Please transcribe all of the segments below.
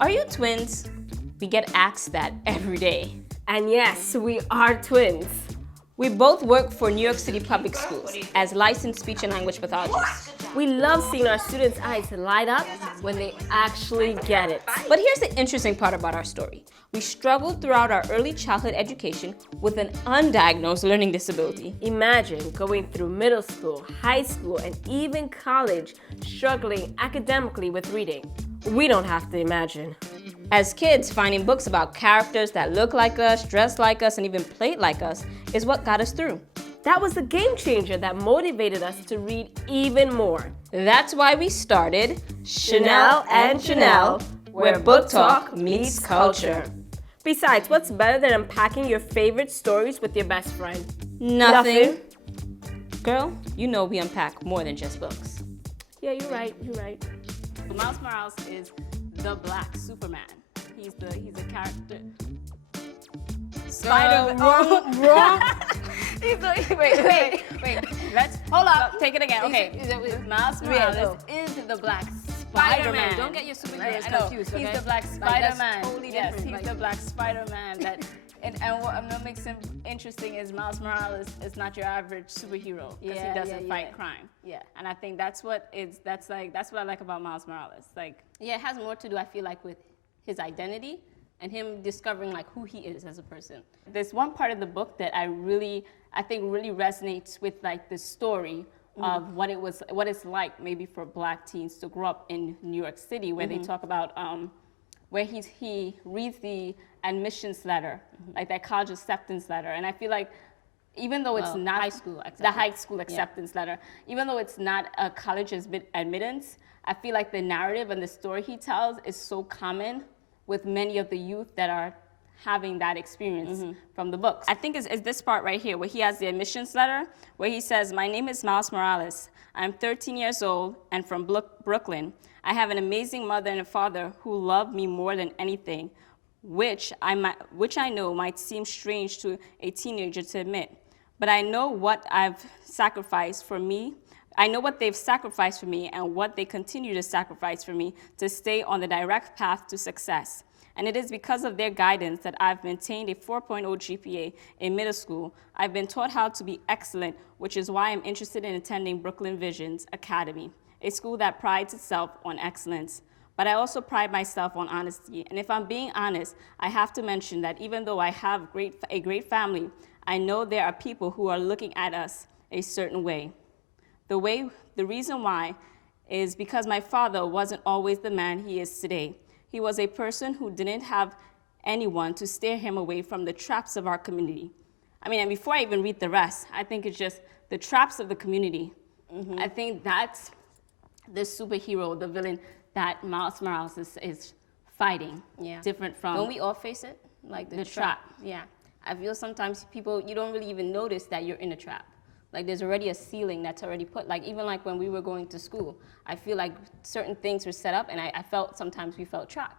Are you twins? We get asked that every day. And yes, we are twins. We both work for New York City public schools as licensed speech and language pathologists. We love seeing our students' eyes light up when they actually get it. But here's the interesting part about our story. We struggled throughout our early childhood education with an undiagnosed learning disability. Imagine going through middle school, high school, and even college struggling academically with reading. We don't have to imagine. As kids, finding books about characters that look like us, dress like us, and even played like us is what got us through. That was the game changer that motivated us to read even more. That's why we started Shenelle and Gennelle, where book talk meets culture. Besides, what's better than unpacking your favorite stories with your best friend? Nothing. Girl, you know we unpack more than just books. Yeah, you're right. Miles Morales is the Black Superman. He's a character. Spiderman. Wrong. Wait. Let's hold up. Take it again. Okay. Miles Morales is the Black Spiderman. Don't get your superheroes I know. confused. Okay? He's the Black Like, Spiderman. that's totally Yes, different. he's the Black Spiderman. And what makes him interesting is Miles Morales is not your average superhero because he doesn't fight crime. Yeah. And I think that's what I like about Miles Morales. Like, Yeah, it has more to do, I feel like, with his identity and him discovering like who he is as a person. there's one part of the book that I think really resonates with like the story of what it's like maybe for Black teens to grow up in New York City, where they talk about where he reads the admissions letter, like that college acceptance letter, and I feel like even though it's not high school acceptance. the high school acceptance letter, even though it's not a college admittance, I feel like the narrative and the story he tells is so common with many of the youth that are having that experience from the books. I think is this part right here where he has the admissions letter, where he says, "My name is Miles Morales. I'm 13 years old and from Brooklyn. I have an amazing mother and a father who love me more than anything, which I know might seem strange to a teenager to admit. But I know what I've sacrificed for me. I know what they've sacrificed for me and what they continue to sacrifice for me to stay on the direct path to success. And it is because of their guidance that I've maintained a 4.0 GPA in middle school. I've been taught how to be excellent, which is why I'm interested in attending Brooklyn Visions Academy, a school that prides itself on excellence. But I also pride myself on honesty. And if I'm being honest, I have to mention that even though I have a great family, I know there are people who are looking at us a certain way. The reason why is because my father wasn't always the man he is today. He was a person who didn't have anyone to steer him away from the traps of our community." I mean, and before I even read the rest, I think it's just the traps of the community. I think that's the superhero, the villain that Miles Morales is fighting. Yeah. Different from Don't we all face it? Like the trap. Yeah. I feel sometimes you don't really even notice that you're in a trap. Like there's already a ceiling that's already put, like even like when we were going to school, I feel like certain things were set up and I felt sometimes we felt trapped.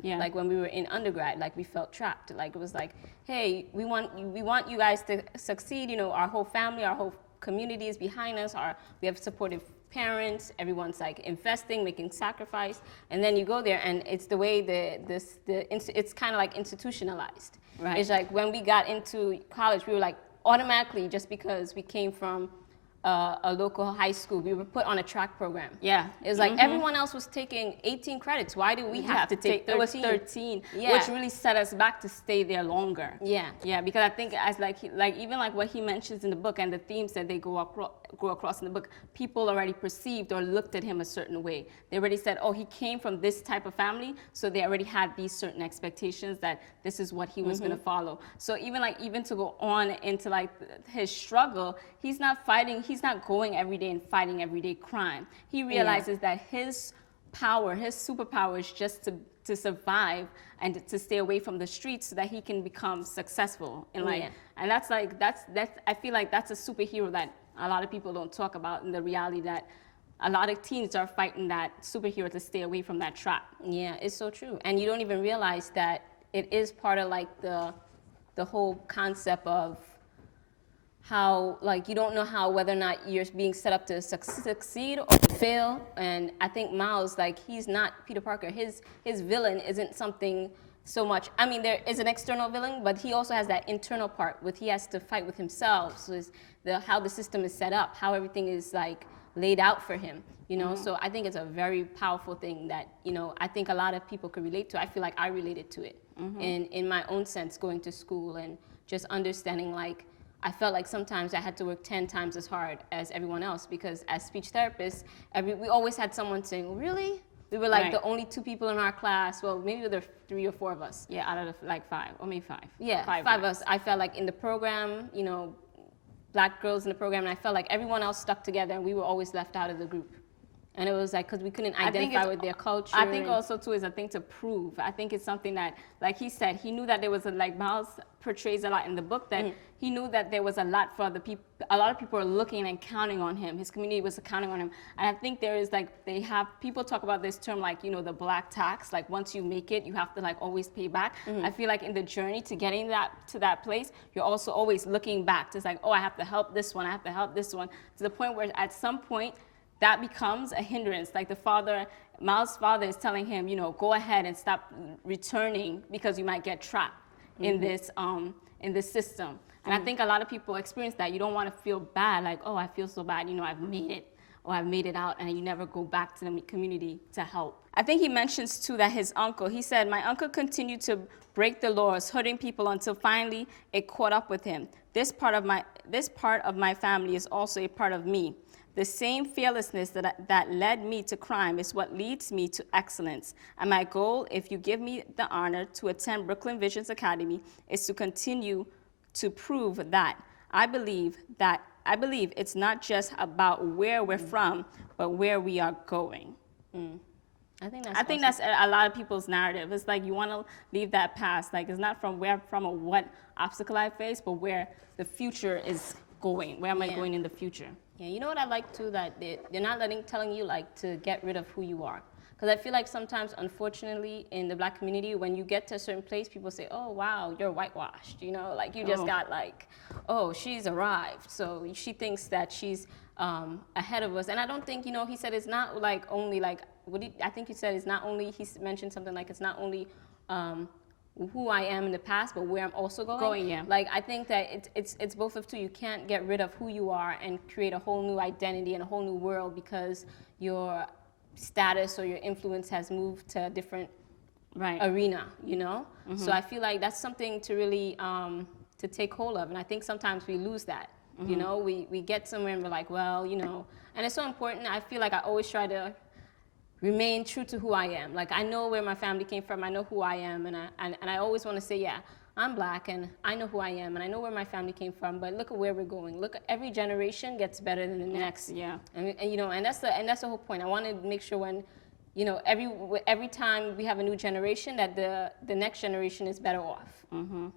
Yeah. Like when we were in undergrad, like we felt trapped. Like it was like, hey, we want you guys to succeed, you know, our whole family, our whole community is behind us, we have supportive parents, everyone's like investing, making sacrifice, and then you go there and it's the way it's kind of like institutionalized. Right. It's like when we got into college, we were like automatically, just because we came from a local high school, we were put on a track program. Yeah. It was like everyone else was taking 18 credits. Why do we have to take 13? It was 13, Yeah. which really set us back to stay there longer. Yeah. Yeah, because I think as even like what he mentions in the book and the themes that they go across in the book, people already perceived or looked at him a certain way. They already said, oh, he came from this type of family, so they already had these certain expectations that this is what he was going to follow. So even to go on into like his struggle, he's not going every day and fighting everyday crime. He realizes that his superpower is just to survive and to stay away from the streets so that he can become successful in life. And that's I feel like that's a superhero that a lot of people don't talk about, in the reality that a lot of teens are fighting that superhero to stay away from that trap. Yeah, it's so true. And you don't even realize that it is part of like the whole concept of how like you don't know how whether or not you're being set up to succeed or fail. And I think Miles, like, he's not Peter Parker. His villain isn't something so much. I mean, there is an external villain, but he also has that internal part with he has to fight with himself. So it's how the system is set up, how everything is like laid out for him. You know, so I think it's a very powerful thing that, you know, I think a lot of people could relate to. I feel like I related to it in my own sense, going to school and just understanding, like, I felt like sometimes I had to work 10 times as hard as everyone else, because as speech therapists, we always had someone saying, really? We were like the only 2 people in our class. Well, maybe there were 3 or 4 of us. Yeah, out of like 5, or maybe 5. Yeah, 5 of us. I felt like in the program, you know, black girls in the program, and I felt like everyone else stuck together and we were always left out of the group. And it was like, because we couldn't identify with their culture. I think also too is a thing to prove. I think it's something that, like he said, he knew that there was like Miles portrays a lot in the book, that he knew that there was a lot for other people. A lot of people are looking and counting on him. His community was counting on him. And I think there is like, people talk about this term, like, you know, the black tax, like once you make it, you have to like always pay back. I feel like in the journey to getting to that place, you're also always looking back. It's like, oh, I have to help this one, I have to help this one, to the point where at some point, that becomes a hindrance. Like Miles' father is telling him, you know, go ahead and stop returning because you might get trapped in this system. And I think a lot of people experience that. You don't want to feel bad, like, oh, I feel so bad, you know, I've made it, or I've made it out, and you never go back to the community to help. I think he mentions too that his uncle, he said, my uncle continued to break the laws, hurting people until finally it caught up with him. This part of my family is also a part of me. The same fearlessness that led me to crime is what leads me to excellence. And my goal, if you give me the honor to attend Brooklyn Visions Academy, is to continue to prove that I believe it's not just about where we're from, but where we are going. I think that's a lot of people's narrative. It's like you want to leave that past. Like, it's not from where I'm from or what obstacle I face, but where the future is going. Where am I going in the future? Yeah, you know what I like too, that they're not telling you like to get rid of who you are. Because I feel like sometimes, unfortunately, in the black community, when you get to a certain place, people say, oh, wow, you're whitewashed. You know, like you just got like, oh, she's arrived. So she thinks that she's ahead of us. And I don't think, you know, he said it's not like only like, I think he said it's not only, he mentioned something like it's not only who I am in the past, but where I'm also going. Like, I think that it's both of two. You can't get rid of who you are and create a whole new identity and a whole new world because your status or your influence has moved to a different arena, you know? So I feel like that's something to really to take hold of. And I think sometimes we lose that. You know, we get somewhere and we're like, well, you know, and it's so important. I feel like I always try to remain true to who I am. Like, I know where my family came from, I know who I am, and I always want to say, yeah, I'm black and I know who I am and I know where my family came from, but look at where we're going. Look, every generation gets better than the next. Yeah. And you know, and that's the whole point. I want to make sure when, you know, every time we have a new generation, that the next generation is better off.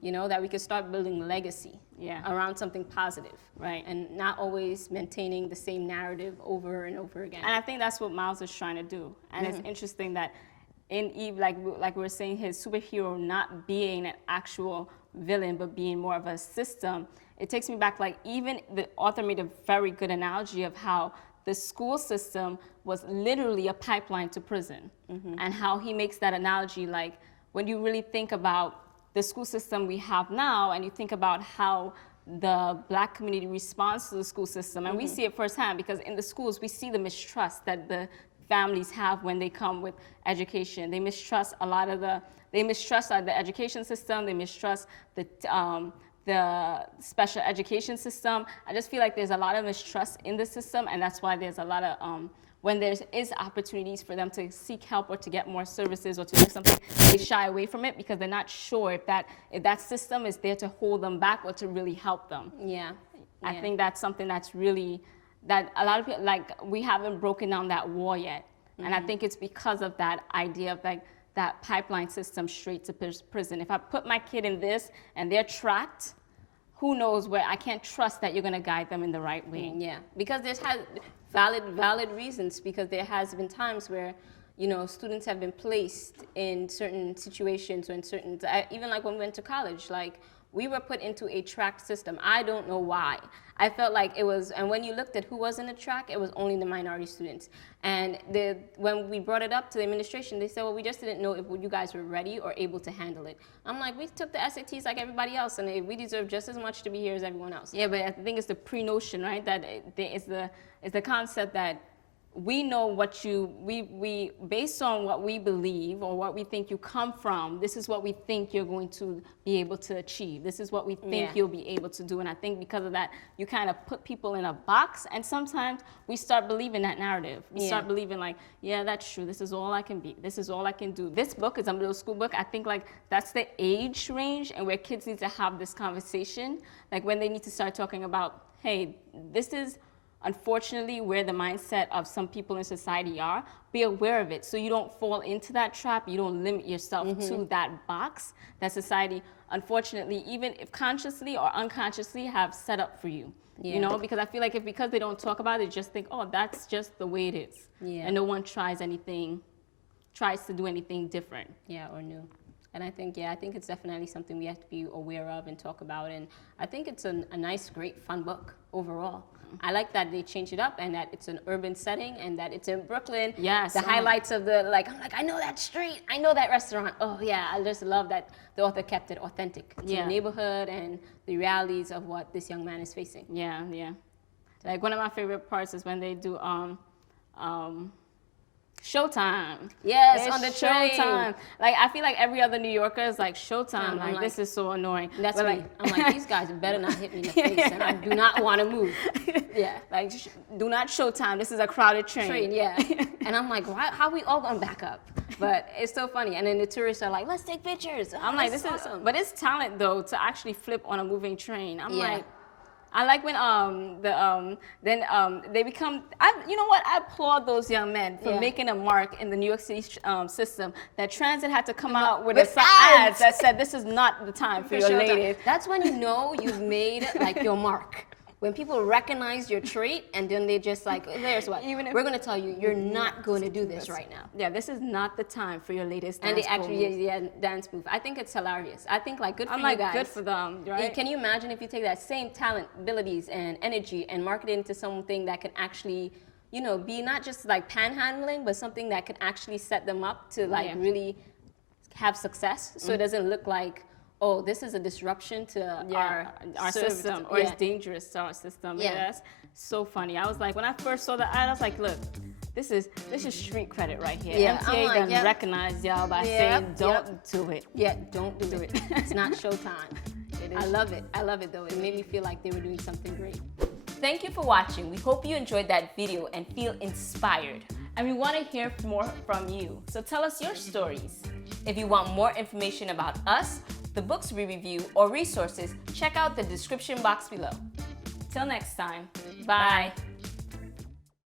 You know, that we can start building legacy around something positive. Right. And not always maintaining the same narrative over and over again. And I think that's what Miles is trying to do. And it's interesting that in Eve, like we were saying, his superhero not being an actual villain, but being more of a system, it takes me back, like, even the author made a very good analogy of how the school system was literally a pipeline to prison. And how he makes that analogy, like, when you really think about the school system we have now, and you think about how the black community responds to the school system, and we see it firsthand, because in the schools we see the mistrust that the families have when they come with education. They mistrust the education system, they mistrust the special education system. I just feel like there's a lot of mistrust in the system, and that's why there's a lot of when there is opportunities for them to seek help or to get more services or to do something, they shy away from it because they're not sure if that system is there to hold them back or to really help them. I think that's something that's really, that a lot of people, like, we haven't broken down that wall yet. And I think it's because of that idea of like that pipeline system straight to prison. If I put my kid in this and they're trapped, who knows where, I can't trust that you're gonna guide them in the right way. Because there's valid reasons, because there has been times where, you know, students have been placed in certain situations or in certain, even like when we went to college, like, we were put into a track system. I don't know why. I felt like it was, and when you looked at who was in the track, it was only the minority students. And when we brought it up to the administration, they said, well, we just didn't know if you guys were ready or able to handle it. I'm like, we took the SATs like everybody else, and we deserve just as much to be here as everyone else. Yeah, but I think it's the pre-notion, right? That it's the concept that we know what we based on what we believe or what we think you come from, this is what we think you're going to be able to achieve. This is what we think you'll be able to do. And I think because of that, you kind of put people in a box, and sometimes we start believing that narrative. We start believing like, yeah, that's true. This is all I can be. This is all I can do. This book is a middle school book. I think like that's the age range and where kids need to have this conversation. Like when they need to start talking about, hey, this is unfortunately where the mindset of some people in society are. Be aware of it so you don't fall into that trap. You don't limit yourself to that box that society, unfortunately, even if consciously or unconsciously, have set up for you. You know, because I feel like because they don't talk about it, they just think, oh, that's just the way it is. And no one tries to do anything different. Yeah, or new. And I think it's definitely something we have to be aware of and talk about. And I think it's a nice, great, fun book overall. I like that they changed it up and that it's an urban setting and that it's in Brooklyn. Yes. The highlights of I'm like, I know that street. I know that restaurant. Oh, yeah. I just love that the author kept it authentic to the neighborhood and the realities of what this young man is facing. Yeah. Like one of my favorite parts is when they do Showtime. Yes, it's on the train. Showtime. Like I feel like every other New Yorker is like Showtime. Like this is so annoying. That's me. I'm like, these guys better not hit me in the face, and I do not want to move. Like do not Showtime. This is a crowded train. And I'm like, how are we all gonna back up? But it's so funny. And then the tourists are like, let's take pictures. I'm like, this is awesome. But it's talent though to actually flip on a moving train. I'm like. I like when they become. You know what? I applaud those young men for making a mark in the New York City system. That transit had to come out with ads that said, "This is not the time for your ladies." That's when you know you've made like your mark. When people recognize your trait and then they just like, here's what, we're going to tell you, you're not going to do this right now. Yeah, this is not the time for your latest dance And they actually, dance move. I think it's hilarious. I think like good for you guys. Good for them, right? Can you imagine if you take that same talent, abilities, and energy and market it into something that can actually, you know, be not just like panhandling, but something that can actually set them up to like really have success. So it doesn't look like, oh, this is a disruption to our system, or it's dangerous to our system. Yeah, that's so funny. I was like, when I first saw the ad, I was like, look, this is street credit right here. MTA doesn't recognize y'all by saying, don't do it. Yeah, don't do it. It's not Showtime. I love it. I love it though. It made me feel like they were doing something great. Thank you for watching. We hope you enjoyed that video and feel inspired. And we want to hear more from you. So tell us your stories. If you want more information about us, the books we review, or resources, check out the description box below. Till next time. Bye.